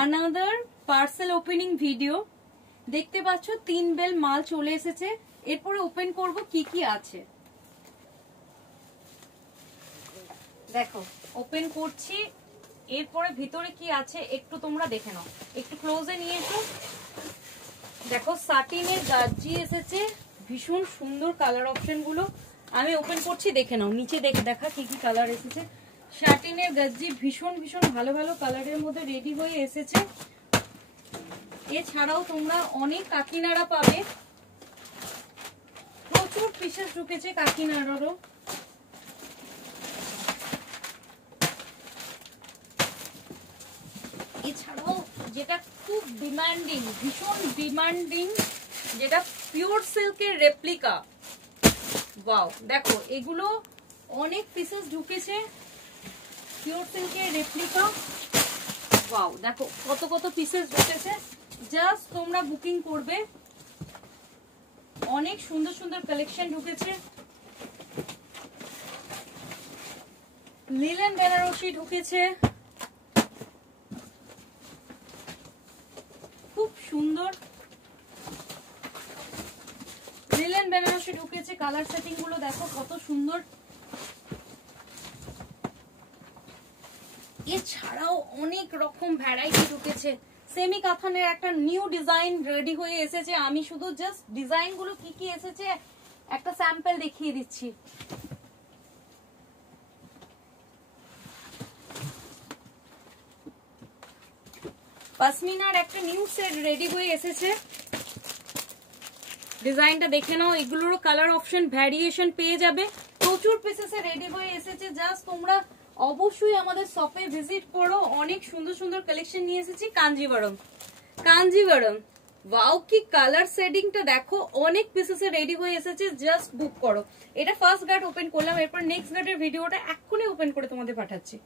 Another parcel opening video. দেখতে পাচ্ছ 3 bell মাল চলে এসেছে। এরপরে ওপেন করব কি কি আছে। দেখো ওপেন করছি, এরপরে ভিতরে কি আছে একটু তোমরা দেখে নাও। একটু ক্লোজে নিয়ে এসো। দেখো সাটিনের গার্জি এসেছে, ভীষণ সুন্দর কালার অপশন গুলো। আমি ওপেন করছি, দেখে নাও। নিচে দেখা কি কি কালার এসেছে। সাটিনের গার্জি ভীষণ ভীষণ ভালো ভালো কালারের মধ্যে রেডি হয়ে এসেছে। এছাড়াও তোমরা অনেক কাকিনাড়া পাবে, প্রচুর পিসেস ঢুকেছে কাকিনাড়ারও। এছাড়াও যেটা খুব ডিমান্ডিং, ভীষণ ডিমান্ডিং, যেটা পিওর সিল্কের রেপ্লিকা। ওয়াও, দেখো এগুলো অনেক পিসেস ঢুকেছে, পিওর সিল্কের রেপ্লিকা। ওয়াও, দেখো কত কত পিসেস ঢুকেছে। জাস্ট তোমরা বুকিং করবে। অনেক সুন্দর সুন্দর কালেকশন ঢুকেছে। লিলেন বেনারসি ঢুকেছে, খুব সুন্দর লিলেন বেনারসি ঢুকেছে। কালার সেটিং গুলো দেখো কত সুন্দর। এছাড়াও অনেক রকম ভ্যারাইটি ঢুকেছে। সেমি কাতানের একটা নিউ ডিজাইন রেডি হয়ে এসেছে। আমি শুধু জাস্ট ডিজাইন গুলো কি কি এসেছে একটা স্যাম্পল দেখিয়ে দিচ্ছি। পশমিনার একটা নিউ সেট রেডি হয়ে এসেছে। ডিজাইনটা দেখে নাও। এগুলোরও কালার অপশন ভ্যারিয়েশন পেয়ে যাবে। প্রচুর পিসেসে রেডি হয়ে এসেছে। জাস্ট তোমরা অবশ্যই আমাদের শপে ভিজিট করো। অনেক সুন্দর সুন্দর কালেকশন নিয়ে এসেছি। কাঞ্জিভারম, কাঞ্জিভারম, ওয়াও কি কালার শেডিংটা দেখো। অনেক পিসেসে রেডি হয়ে এসেছে। জাস্ট বুক করো। এটা ফার্স্ট গার্ড ওপেন করলাম, এরপর নেক্সট গার্ডের ভিডিওটা এক্ষুনি ওপেন করে তোমাদের পাঠাচ্ছি।